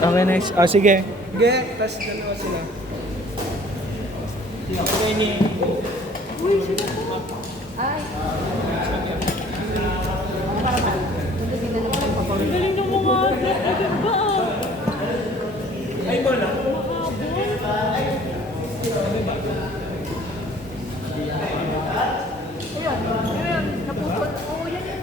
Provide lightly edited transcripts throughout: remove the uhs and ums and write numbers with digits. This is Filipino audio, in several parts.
Okay, next. Oh, sige. Sige, tapos dalawa sila. Okay, ni. Uy, sino po? Ay. Galing na mga agad ba? Ay, bola. Ayan, napupot. Oo, yan yan.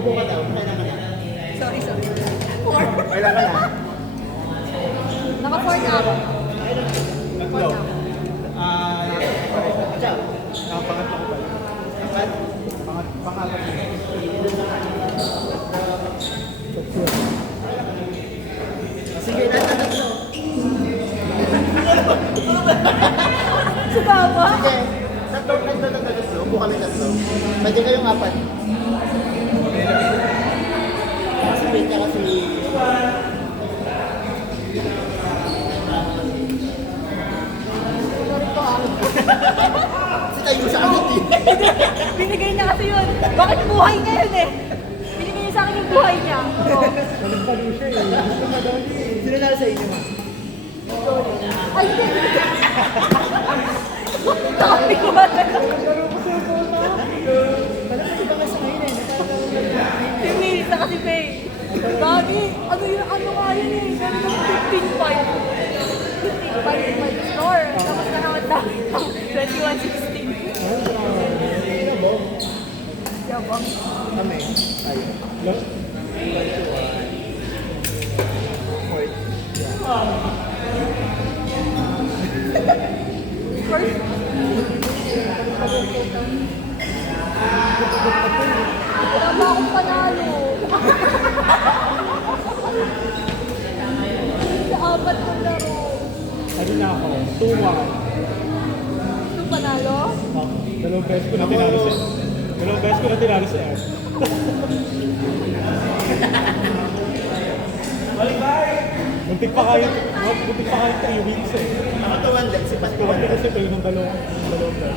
Okay ba naman yan? Kailan ka na? Naka-4 na ako. Tatlo. Siya. Pangatlo ko pala. Pangatlo. Sige, tatlo. Sumama? Sige. Tatlo. Upo kami tatlo. Pwede kayong apat. Kasi wait niya kasi... Kasi tayo siya agad eh. Binigay niya kasi yun. Bakit buhay niya yun eh? Binigay niya sa akin yung buhay niya. Oo. Sino na sa inyo, ma? Ay, hindi. Sabi ko ba? Si Melissa kasi Faye. Dami, ano nga yun eh. Meron ng 15.5. 15.5 in my store. Tapos na naman dami ng 21.16. Yabang. Kami. Tayo. First. Wala ba akong panalo? Sa apat ko laro. Ano na ako? 2-1. Ito panalo? Dalawang beses ko na tinalo si Dalawang beses ko na tinalo si Ed. Muntik pa kayo 3 weeks eh. Ako to one leg, si Pat to Tuwan one ko leg. kasi kayo ng dalawang beses.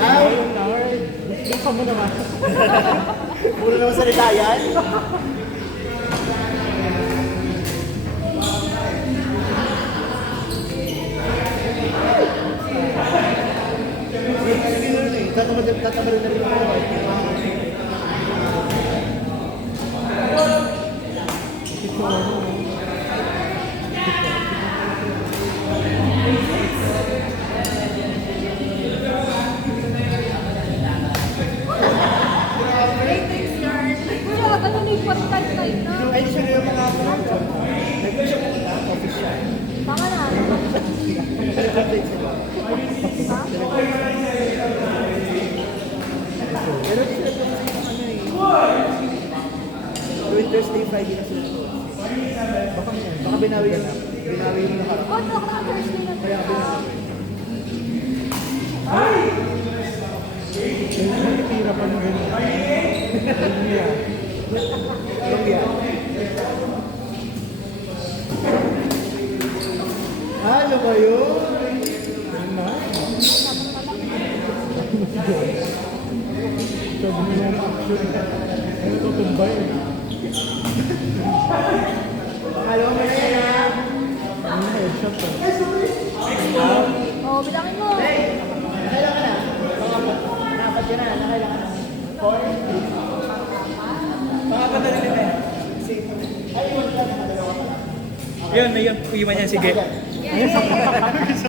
Ay! Doon ka mo naman. Puro naman salita yan. Tatabarin na rin ako. Kaya ano na yung pantay-tay na? Ay, siya na yung mga nag-go siya pumunta, official. Baka na. Update sila. Ha? Pero di sila tapos yung ano eh. Tuwing Thursday, Friday na sila to. Baka binawi ka na. Binawi mo na harap. Ba't ako na Thursday na Kaya binawi. Tira pa ng ganyan. Lumbia. Ano ba yun? Sabi nila yung action. Ano ito tumbay eh. Alam mo na yan ha? Ano yung headshot eh. Oo, bilangin mo. Nakailan ka na? Nakapat ka na. Nakailan ka na? 4? Yun, iwan niya sige.